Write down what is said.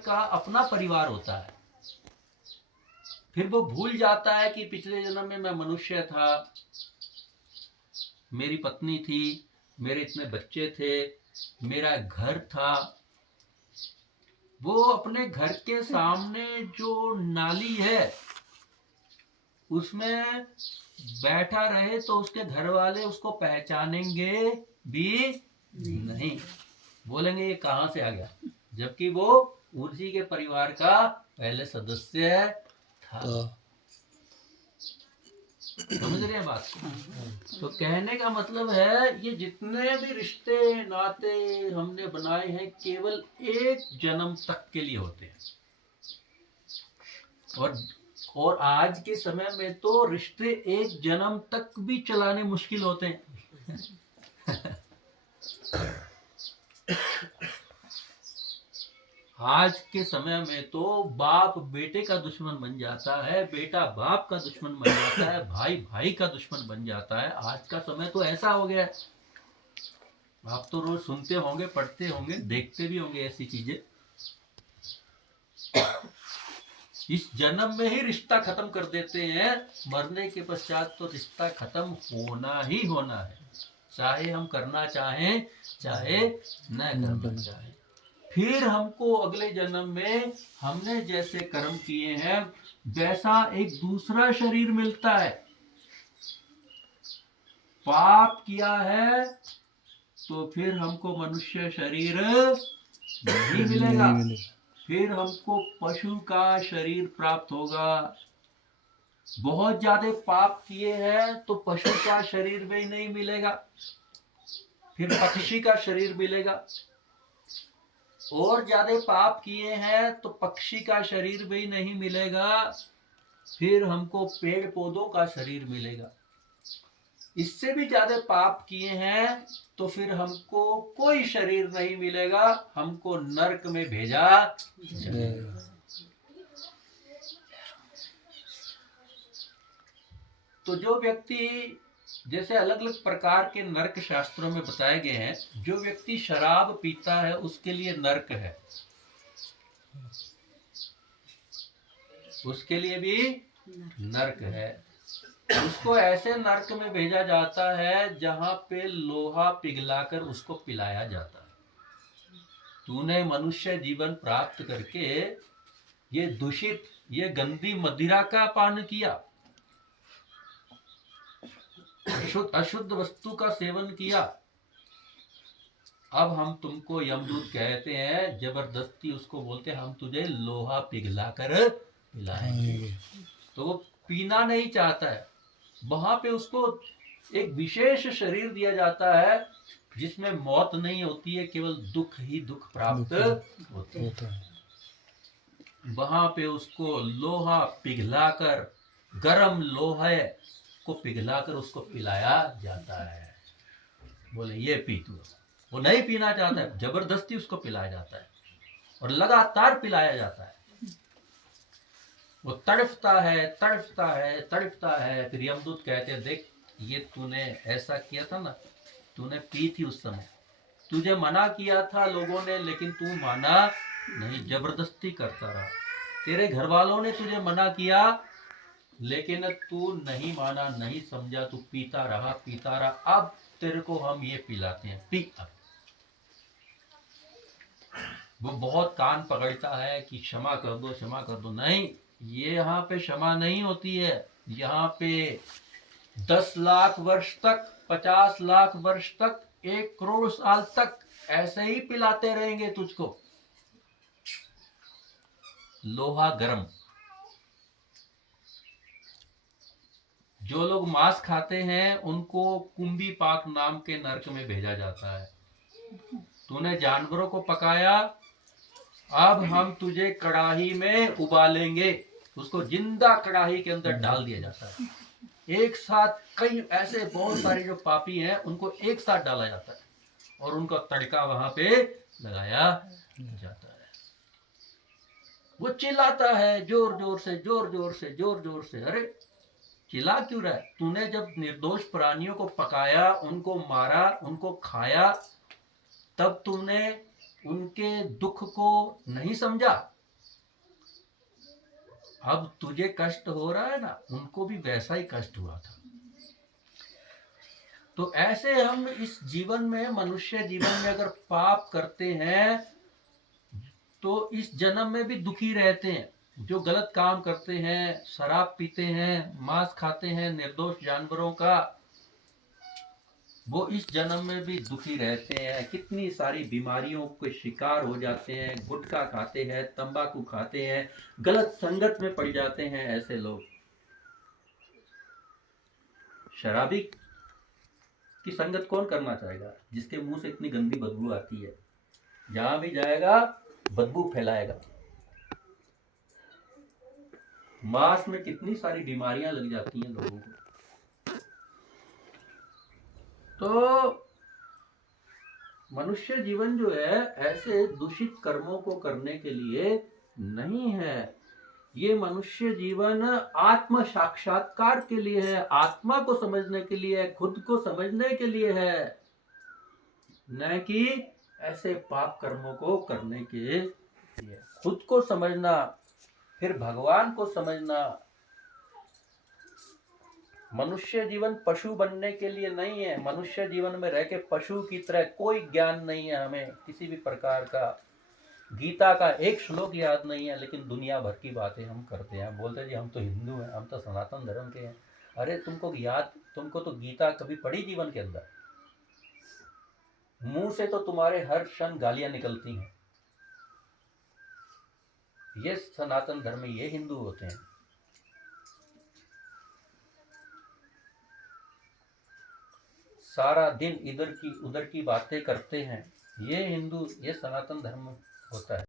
का अपना परिवार होता है। फिर वो भूल जाता है कि पिछले जन्म में मैं मनुष्य था, मेरी पत्नी थी, मेरे इतने बच्चे थे, मेरा घर था। वो अपने घर के सामने जो नाली है उसमें बैठा रहे तो उसके घर वाले उसको पहचानेंगे भी नहीं, बोलेंगे ये कहाँ से आ गया, जबकि वो उर्जी के परिवार का पहले सदस्य था। समझ रहे हैं बात को? तो कहने का मतलब है ये जितने भी रिश्ते नाते हमने बनाए हैं केवल एक जन्म तक के लिए होते हैं। और आज के समय में तो रिश्ते एक जन्म तक भी चलाने मुश्किल होते हैं। आज के समय में तो बाप बेटे का दुश्मन बन जाता है, बेटा बाप का दुश्मन बन जाता है, भाई भाई का दुश्मन बन जाता है। आज का समय तो ऐसा हो गया है। आप तो रोज सुनते होंगे, पढ़ते होंगे, देखते भी होंगे ऐसी चीजें। इस जन्म में ही रिश्ता खत्म कर देते हैं, मरने के पश्चात तो रिश्ता खत्म होना ही होना है, चाहे हम करना चाहें चाहे न करना चाहें। फिर हमको अगले जन्म में हमने जैसे कर्म किए हैं वैसा एक दूसरा शरीर मिलता है। पाप किया है तो फिर हमको मनुष्य शरीर नहीं मिलेगा, फिर हमको पशु का शरीर प्राप्त होगा। बहुत ज्यादा पाप किए हैं तो पशु का शरीर भी नहीं मिलेगा, फिर पक्षी का शरीर मिलेगा। और ज्यादा पाप किए हैं तो पक्षी का शरीर भी नहीं मिलेगा, फिर हमको पेड़ पौधों का शरीर मिलेगा। इससे भी ज्यादा पाप किए हैं तो फिर हमको कोई शरीर नहीं मिलेगा, हमको नरक में भेजा जाएगा। तो जो व्यक्ति, जैसे अलग अलग प्रकार के नरक शास्त्रों में बताए गए हैं, जो व्यक्ति शराब पीता है उसके लिए नरक है, उसके लिए भी नरक है। उसको ऐसे नरक में भेजा जाता है जहां पे लोहा पिघलाकर उसको पिलाया जाता है। तूने मनुष्य जीवन प्राप्त करके ये दूषित, ये गंदी मदिरा का पान किया, अशुद्ध वस्तु का सेवन किया। अब हम तुमको यमदूत कहते हैं, जबरदस्ती उसको बोलते हैं हम तुझे लोहा पिघला कर पिलाएंगे। तो वो पीना नहीं चाहता है, वहां पे उसको एक विशेष शरीर दिया जाता है जिसमें मौत नहीं होती है, केवल दुख ही दुख प्राप्त होते हैं। वहां पे उसको लोहा पिघलाकर, गरम लोहे को पिघलाकर उसको पिलाया जाता है। बोले ये पी तू। वो नहीं पीना चाहता है, जबरदस्ती उसको पिलाया जाता है और लगातार पिलाया जाता है। वो तड़फता है तड़फता है तड़फता है। फिर यमदूत कहते हैं देख ये तूने ऐसा किया था ना, तूने पी थी उस समय, तुझे मना किया था लोगों ने लेकिन तू माना नहीं, जबरदस्ती करता रहा। तेरे घर वालों ने तुझे मना किया लेकिन तू नहीं माना, नहीं समझा, तू पीता रहा पीता रहा। अब तेरे को हम ये पिलाते हैं, पी अब। वो बहुत कान पकड़ता है कि क्षमा कर दो क्षमा कर दो। नहीं, ये यहाँ पे क्षमा नहीं होती है। यहाँ पे 10 लाख वर्ष तक, 50 लाख वर्ष तक, 1 करोड़ साल तक ऐसे ही पिलाते रहेंगे तुझको लोहा गरम। जो लोग मांस खाते हैं उनको कुंभी पाक नाम के नरक में भेजा जाता है। तूने जानवरों को पकाया, अब हम तुझे कड़ाही में उबालेंगे। उसको जिंदा कड़ाही के अंदर डाल दिया जाता है। एक साथ कई ऐसे बहुत सारे जो पापी हैं उनको एक साथ डाला जाता है और उनका तड़का वहां पे लगाया जाता है। वो चिल्लाता है जोर जोर से जोर जोर से जोर जोर से। अरे चिल्ला क्यों रहा है? तूने जब निर्दोष प्राणियों को पकाया, उनको मारा, उनको खाया, तब तुमने उनके दुख को नहीं समझा। अब तुझे कष्ट हो रहा है ना, उनको भी वैसा ही कष्ट हुआ था। तो ऐसे हम इस जीवन में, मनुष्य जीवन में अगर पाप करते हैं तो इस जन्म में भी दुखी रहते हैं। जो गलत काम करते हैं, शराब पीते हैं, मांस खाते हैं निर्दोष जानवरों का, वो इस जन्म में भी दुखी रहते हैं। कितनी सारी बीमारियों के शिकार हो जाते हैं। गुटखा खाते हैं, तंबाकू खाते हैं, गलत संगत में पड़ जाते हैं ऐसे लोग। शराबी की संगत कौन करना चाहेगा, जिसके मुंह से इतनी गंदी बदबू आती है, जहां भी जाएगा बदबू फैलाएगा। मांस में कितनी सारी बीमारियां लग जाती हैं लोगों को। तो मनुष्य जीवन जो है ऐसे दूषित कर्मों को करने के लिए नहीं है। ये मनुष्य जीवन आत्म साक्षात्कार के लिए है, आत्मा को समझने के लिए है, खुद को समझने के लिए है, न कि ऐसे पाप कर्मों को करने के लिए। खुद को समझना, फिर भगवान को समझना। मनुष्य जीवन पशु बनने के लिए नहीं है। मनुष्य जीवन में रह के पशु की तरह कोई ज्ञान नहीं है हमें किसी भी प्रकार का। गीता का एक श्लोक याद नहीं है, लेकिन दुनिया भर की बातें हम करते हैं। बोलते हैं जी हम तो हिंदू हैं, हम तो सनातन धर्म के हैं। अरे तुमको तो गीता कभी पढ़ी जीवन के अंदर? मुंह से तो तुम्हारे हर क्षण गालियां निकलती हैं। ये सनातन धर्म, ये हिंदू होते हैं। सारा दिन इधर की उधर की बातें करते हैं, ये हिंदू, ये सनातन धर्म होता है।